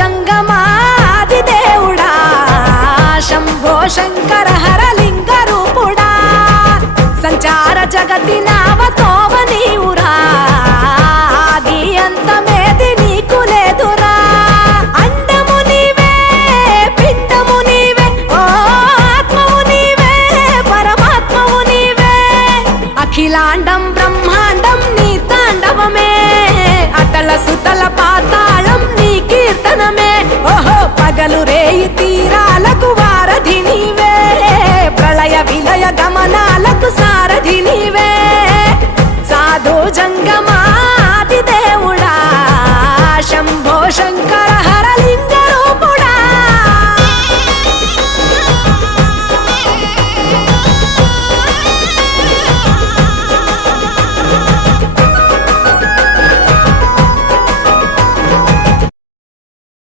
జంగమాది దేవుడా శంభో శంకర హరలింగ రూపుడా సంచార జగతి నావతోవ నీవురా ఆది అంతమేది నీకు లేదురా అండము నీవే పిండము నీవే ఓ ఆత్మవు నీవే పరమాత్మవు నీవే అఖిలాండం బ్రహ్మాండం నీ తాండవమే అతల సుతల పాతాళం నీ కీర్తనమే ఓహో పగలు రేయి తీరాలకు వారధి నీవే ప్రళయ విలయ గమనాలకు సారథి నీవే సాధు జంగమా